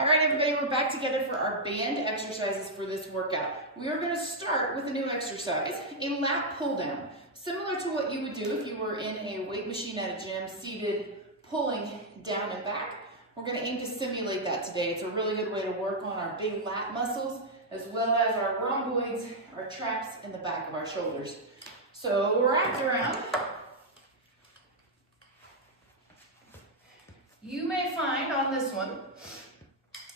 All right, everybody, we're back together for our band exercises for this workout. We are going to start with a new exercise, a lat pull down. Similar to what you would do if you were in a weight machine at a gym, seated, pulling down and back. We're going to aim to simulate that today. It's a really good way to work on our big lat muscles, as well as our rhomboids, our traps in the back of our shoulders. So wrapped around. You may find on this one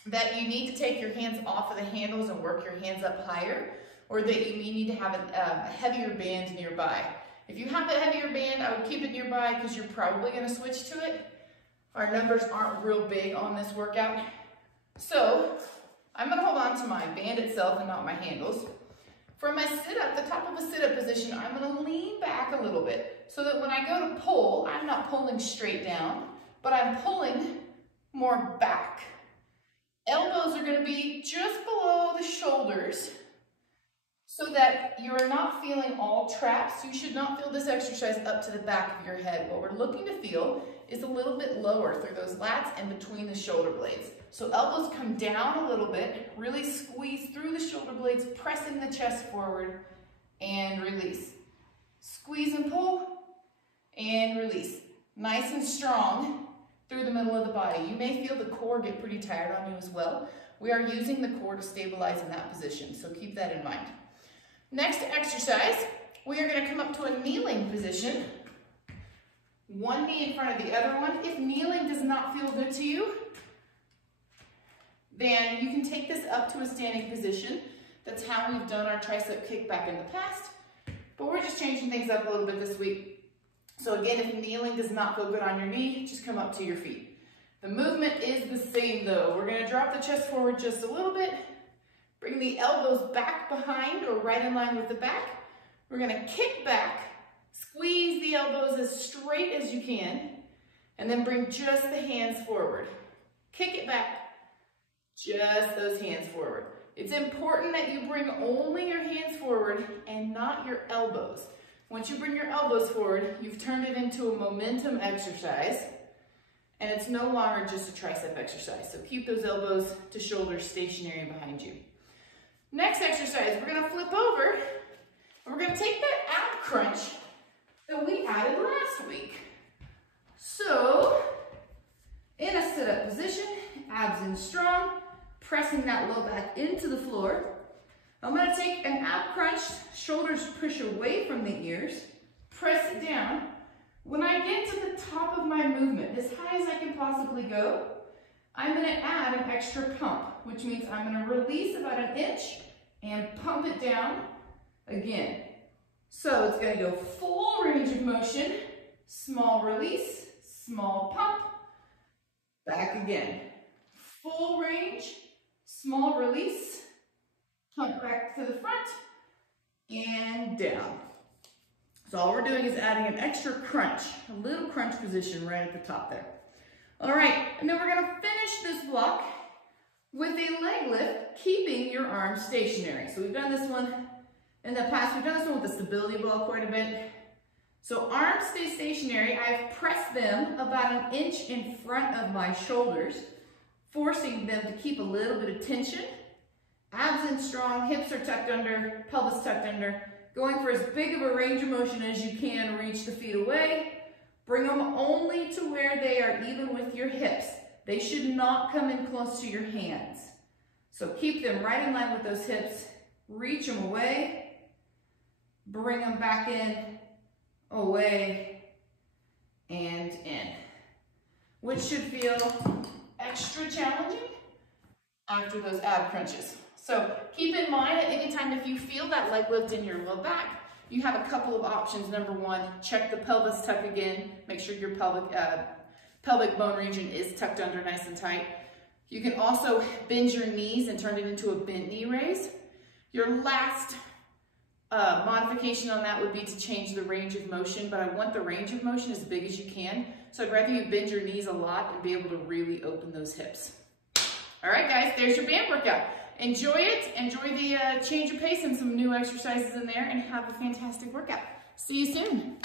that you need to take your hands off of the handles and work your hands up higher, or that you may need to have a heavier band nearby. If you have a heavier band, I would keep it nearby because you're probably going to switch to it. Our numbers aren't real big on this workout. So I'm going to hold on to my band itself and not my handles. For my sit-up, the top of a sit-up position, I'm going to lean back a little bit so that when I go to pull, I'm not pulling straight down, but I'm pulling more back. Elbows are going to be just below the shoulders so that you're not feeling all traps. You should not feel this exercise up to the back of your head. What we're looking to feel is a little bit lower through those lats and between the shoulder blades. So elbows come down a little bit, really squeeze through the shoulder blades, pressing the chest forward, and release. Squeeze and pull, and release. Nice and strong through the middle of the body. You may feel the core get pretty tired on you as well. We are using the core to stabilize in that position, so keep that in mind. Next exercise, we are going to come up to a kneeling position. One knee in front of the other one. If kneeling does not feel good to you, then you can take this up to a standing position. That's how we've done our tricep kickback in the past, but we're just changing things up a little bit this week. So again, if kneeling does not feel good on your knee, just come up to your feet. The movement is the same though. We're going to drop the chest forward just a little bit, bring the elbows back behind or right in line with the back. We're going to kick back, squeeze the elbows as straight as you can, and then bring just the hands forward. Kick it back, just those hands forward. It's important that you bring only your hands forward and not your elbows. Once you bring your elbows forward, you've turned it into a momentum exercise, and it's no longer just a tricep exercise. So keep those elbows to shoulders stationary behind you. Next exercise, we're going to flip over, and we're going to take that ab crunch that we added last week. So, in a sit-up position, abs in strong, pressing that low back into the floor. I'm going to take an ab crunch, shoulders push away from the ears, press it down. When I get to the top of my movement, as high as I can possibly go, I'm going to add an extra pump, which means I'm going to release about an inch and pump it down again. So it's going to go full range of motion, small release, small pump, back again. Full range, small release, pump back to the front, and down. So all we're doing is adding an extra crunch, a little crunch position right at the top there. All right, and then we're going to finish this block with a leg lift, keeping your arms stationary. So we've done this one in the past. We've done this one with the stability ball quite a bit. So arms stay stationary. I've pressed them about an inch in front of my shoulders, forcing them to keep a little bit of tension. Abs in strong, hips are tucked under, pelvis tucked under. Going for as big of a range of motion as you can, reach the feet away. Bring them only to where they are even with your hips. They should not come in close to your hands. So keep them right in line with those hips. Reach them away. Bring them back in, away, and in. Which should feel extra challenging after those ab crunches. So keep in mind at any time if you feel that leg lift in your low back, you have a couple of options. Number one, check the pelvis tuck again. Make sure your pelvic bone region is tucked under nice and tight. You can also bend your knees and turn it into a bent knee raise. Your last modification on that would be to change the range of motion, but I want the range of motion as big as you can. So I'd rather you bend your knees a lot and be able to really open those hips. All right, guys, there's your band workout. Enjoy it. Enjoy the change of pace and some new exercises in there, and have a fantastic workout. See you soon.